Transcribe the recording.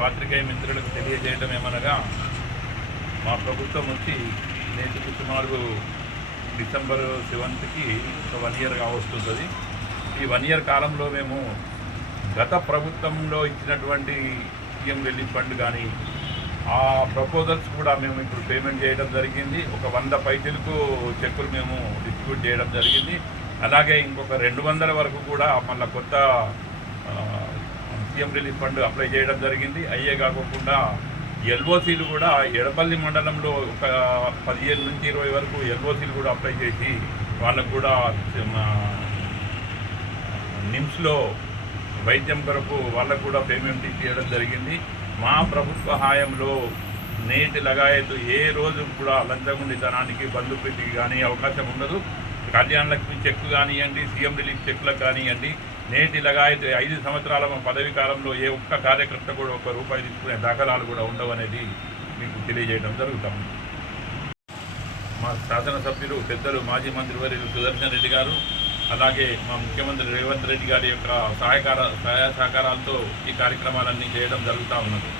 పాత్రికేయ మిత్రులకు తెలియజేయడం ఏమనగా మా ప్రభుత్వం వచ్చి నేటికి సుమారు డిసెంబర్ 7కి 1 ఇయర్ కావస్తుంది. ఈ 1 ఇయర్ కాలంలో మేము గత ప్రభుత్వంలో ఇచ్చినటువంటి సీఎం రిలీఫ్ ఫండ్ కానీ ఆ ప్రపోజల్స్ కూడా మేము ఇప్పుడు పేమెంట్ చేయడం జరిగింది. ఒక 100 పైసలకు చెక్కులు మేము డిస్ట్రిబ్యూట్ చేయడం జరిగింది. అలాగే ఇంకొక 200 వరకు కూడా మళ్ళీ కొత్త సీఎం రిలీఫ్ ఫండ్ అప్లై చేయడం జరిగింది. అయ్యే కాకుండా ఎల్ఓసీలు కూడా ఎడపల్లి మండలంలో ఒక 15 నుంచి 20 వరకు ఎల్ఓసీలు కూడా అప్లై చేసి వాళ్ళకు కూడా నిమ్స్లో వైద్యం కొరకు వాళ్ళకు కూడా పేమెంట్ చేయడం జరిగింది. మా ప్రభుత్వ హాయంలో నేటి లగాయతు ఏ రోజు కూడా లంచగొండితనానికి బంధుప్రీతికి కానీ అవకాశం ఉండదు. కళ్యాణ లక్ష్మి చెక్ కానివ్వండి, సీఎం రిలీఫ్ చెక్లకు కానివ్వండి, నేటి లగాయతు 5 సంవత్సరాల పదవీ కాలంలో ఏ ఒక్క కార్యకర్త కూడా ₹1 తీసుకునే దాఖలాలు కూడా ఉండవనేది మీకు తెలియజేయడం జరుగుతుంది. మా శాసనసభ్యులు పెద్దలు మాజీ మంత్రివర్యులు సుదర్శన్ రెడ్డి గారు, అలాగే మా ముఖ్యమంత్రి రేవంత్ రెడ్డి గారి యొక్క సహాయ సహకారాలతో ఈ కార్యక్రమాలన్నీ చేయడం జరుగుతూ ఉన్నది.